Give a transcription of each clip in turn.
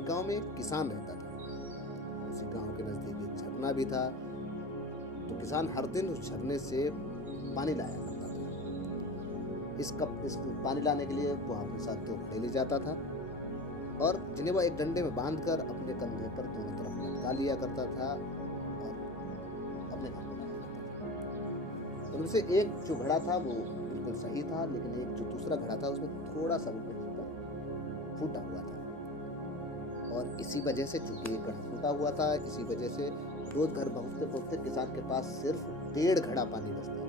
एक गांव में एक किसान रहता था। उसी गांव के नज़दीक एक झरना भी था। तो किसान हर दिन उस झरने से पानी लाया करता था। इस पानी लाने के लिए वो अपने साथ 2 घड़े ले जाता था और जिन्हें वह एक डंडे में बांधकर अपने कंधे पर दोनों तरफ लटका लिया करता था और अपने घर में लाया करता था। उनमें से एक जो घड़ा था वो बिल्कुल सही था, लेकिन एक जो दूसरा घड़ा था उसमें थोड़ा सा वो कहीं पर फूटा हुआ था। और इसी वजह से, चूंकि एक घड़ा फूटा हुआ था, इसी वजह से रोज घर पहुंचते पहुंचते किसान के पास सिर्फ 1.5 घड़ा पानी बचता था।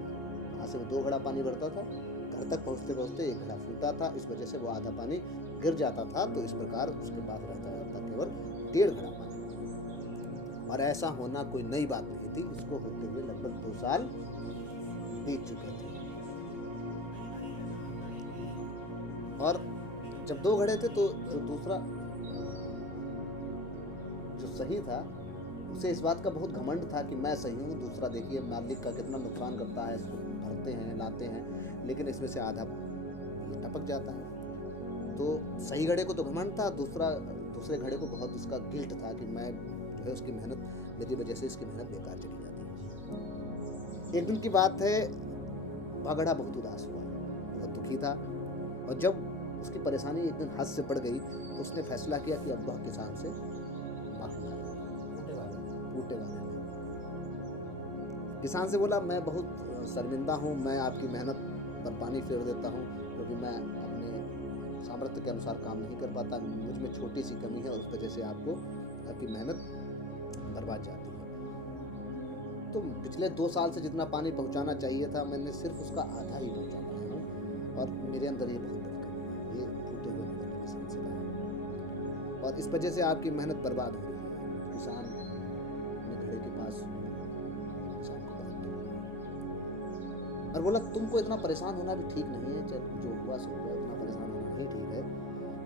वहाँ से वो 2 घड़ा पानी भरता था, घर तक पहुंचते पहुंचते एक घड़ा फूटा था, इस वजह से वो आधा पानी गिर जाता था। तो इस प्रकार उसके पास रहता था केवल 1.5 घड़ा पानी। और ऐसा होना कोई नई बात नहीं थी, इसको होते हुए लगभग 2 साल बीत चुके थे। और जब 2 घड़े थे तो जो दूसरा जो सही था उसे इस बात का बहुत घमंड था कि मैं सही हूँ, दूसरा देखिए मालिक का कितना नुकसान करता है, इसको भरते हैं लाते हैं, लेकिन इसमें से आधा ये टपक जाता है। तो सही घड़े को तो घमंड था, दूसरे घड़े को बहुत उसका गिल्ट था कि मैं जो है उसकी मेहनत, मेरी वजह से इसकी मेहनत बेकार चली जाती है। एक दिन की बात है, वह घड़ा बहुत उदास हुआ, बहुत दुखी था। और जब उसकी परेशानी एक दिन हद से बढ़ गई तो उसने फैसला किया कि अब वह किसान से माफी मांगे। बूटे वाले ने किसान से बोला, मैं बहुत शर्मिंदा हूँ, मैं आपकी मेहनत पर पानी फेर देता हूँ क्योंकि मैं अपने सामर्थ्य के अनुसार काम नहीं कर पाता, मुझ में छोटी सी कमी है और उस वजह से आपकी मेहनत बर्बाद जाती है। तो पिछले 2 साल से जितना पानी पहुँचाना चाहिए था मैंने सिर्फ उसका आधा ही पहुँचा पाया हूँ और मेरे अंदर ये बहुत बड़ी कमी है, ये फूटे हुए घड़े ने किसान से कहा, और इस वजह से आपकी मेहनत बर्बाद हो रही है। किसान अपने घड़े के पास किसान को बहुत दुख हुआ और बोला, तुमको इतना परेशान होना भी ठीक नहीं है, चल जो हुआ सो हुआ, इतना परेशान होना नहीं ठीक है,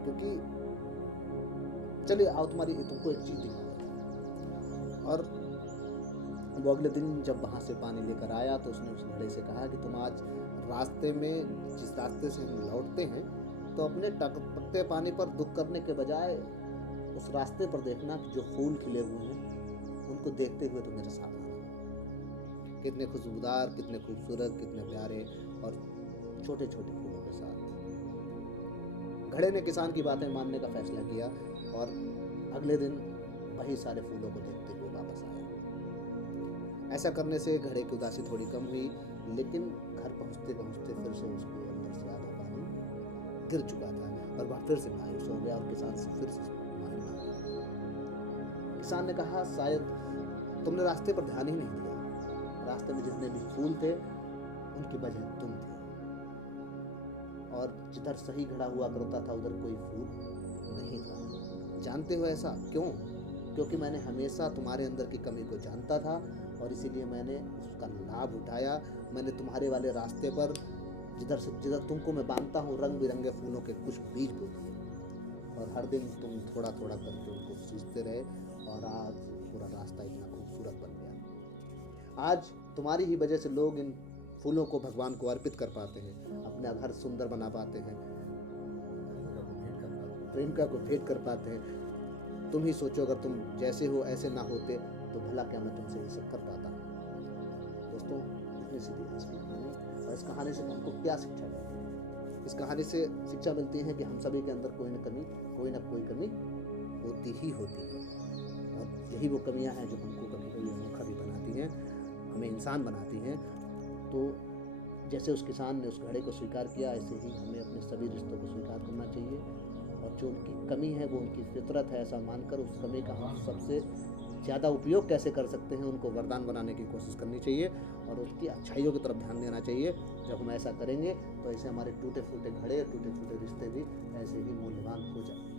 क्योंकि चलिए आओ तुमको एक चीज़ दिखाऊंगा। और वो अगले दिन जब वहाँ से पानी लेकर आया तो उसने उस घड़े से कहा कि तुम आज रास्ते में, जिस रास्ते से हम लौटते हैं, तो अपने टपकते पानी पर दुख करने के बजाय उस रास्ते पर देखना कि जो फूल खिले हुए हैं उनको देखते हुए तो मेरे साथ आना। कितने खुशबूदार, कितने खूबसूरत, कितने प्यारे और छोटे छोटे फूलों के साथ। घड़े ने किसान की बातें मानने का फैसला किया और अगले दिन वही सारे फूलों को देखते हुए वापस आया। ऐसा करने से घड़े की उदासी थोड़ी कम हुई, लेकिन घर पहुंचते पहुंचते फिर से उसके अंदर से आधा पानी गिर चुका था और वह फिर से मायूस हो गया और किसान से फिर से माफी मांगने लगा। किसान ने कहा, शायद तुमने रास्ते पर ध्यान ही नहीं दिया, रास्ते में जितने भी फूल थे उनकी वजह तुम थे, और जिधर सही घड़ा हुआ करता था उधर कोई फूल नहीं था। जानते हो ऐसा क्यों? क्योंकि मैंने हमेशा तुम्हारे अंदर की कमी को जानता था और इसीलिए मैंने उसका लाभ उठाया। मैंने तुम्हारे वाले रास्ते पर जिधर तुमको मैं बांधता हूँ रंग बिरंगे फूलों के कुछ बीज बो दिए और हर दिन तुम थोड़ा थोड़ा करके उनको सींचते रहे और आज पूरा रास्ता इतना खूबसूरत बन गया। आज तुम्हारी ही वजह से लोग इन फूलों को भगवान को अर्पित कर पाते हैं, अपना घर सुंदर बना पाते हैं, प्रेमिका को भेंट कर पाते हैं। तुम ही सोचो, अगर तुम जैसे हो ऐसे ना होते तो भला क्या मैं तुमसे ये सब कर पाता। दोस्तों, इतनी सीधी आज की कहानी, और इस कहानी से हमको क्या शिक्षा मिलती है? इस कहानी से शिक्षा मिलती है कि हम सभी के अंदर कोई ना कोई कमी होती ही होती है, और यही वो कमियां हैं जो हमको कभी कभी अनोखा भी बनाती हैं, हमें इंसान बनाती हैं। तो जैसे उस किसान ने उस घड़े को स्वीकार किया, ऐसे ही हमें अपने सभी रिश्तों को स्वीकार करना चाहिए और जो उनकी कमी है वो उनकी फितरत है ऐसा मानकर उस कमी का हम सबसे ज़्यादा उपयोग कैसे कर सकते हैं उनको वरदान बनाने की कोशिश करनी चाहिए और उसकी अच्छाइयों की तरफ ध्यान देना चाहिए। जब हम ऐसा करेंगे तो ऐसे हमारे टूटे फूटे घड़े, टूटे फूटे रिश्ते भी ऐसे ही मूल्यवान हो जाएंगे।